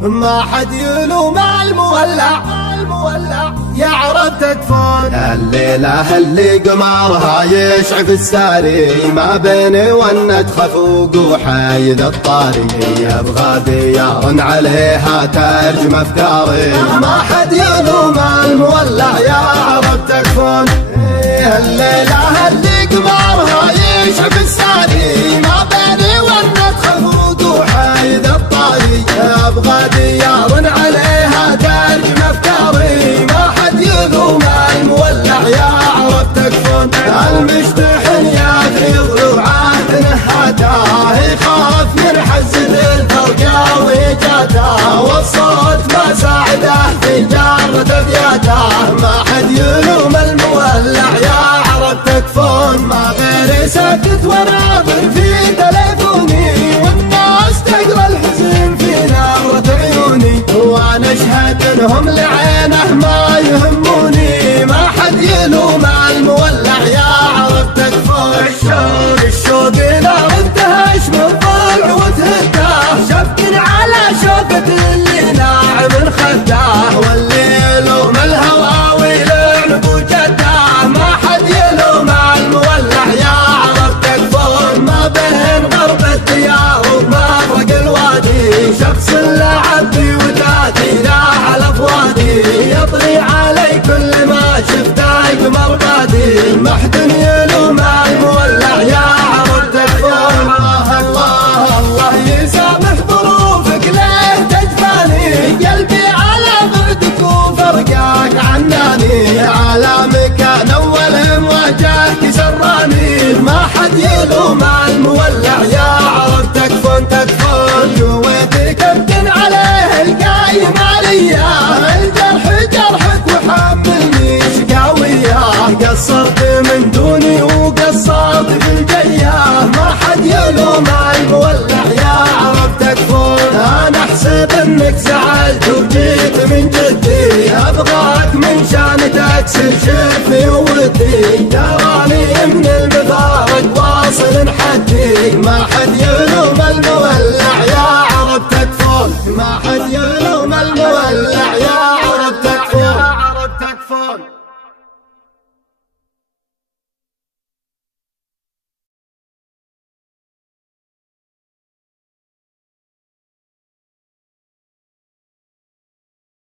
ما حد يلوم المولع يا عرب تكفون. الليلة اللي قمرها يشعف الساري ما بيني ونت خفوق وحايد الطاري يبغى ديار عليها ترجم افكاري. ما حد يلوم المولع يا عرب تكفون. الليلة اللي قمرها يشعف الساري ما بيني ونت خفوق وحايد الطاري يبغى ديار عليها ترجم افكاري. ما حد يلوم المولع يا عرب تكفون. المشتحن يا ضلوعات نهاته يخاف من حزة الفرقة وجاته والصوت ما ساعده في جارة ابياته. ما حد يلوم المولع يا عرب تكفون. ما غيري ساكت وناظر في تليفوني والناس تقرا الحزن في نظرة عيوني وانا اشهد انهم لعينه ما يهموني. ما حد يلوم المولع يا عرب تكفون. الشوق نار انتهش من ضلع وتهداه شفق على شوقة اللي ناعم خداه واللي يلوم الهوى ويلعن بوجده. ما حد يلوم المولع يا عرب تكفون. ما بين غرب الديار ومفرق الوادي شخص لعب بي وداتي لا على فوادي يطري علي كل ما شفته قمر بادي. ما حد يلوم المولع يا عرب تكفون. الله الله يسامح ظروفك ليه تجفاني قلبي على بعدك وفرقاك عناني على مكان اول مواجهك سراني. ما حد يلوم المولع يا عرب تكفون تكفون. جويتي كابتن عليه القايم عليا الجرح جرحك وحملني شقاويه قصرت من دوني وقصرت في الجيه. ما حد يلوم المولع يا عرب تكفون. انا احسب انك زعلت وجيت من جدي ابغاك من شان تكسر شفي ودي تراني من المفارق واصل حدي. ما حد يلوم المولع يا عرب تكفون. ما حد يلوم المولع يا عرب تكفون.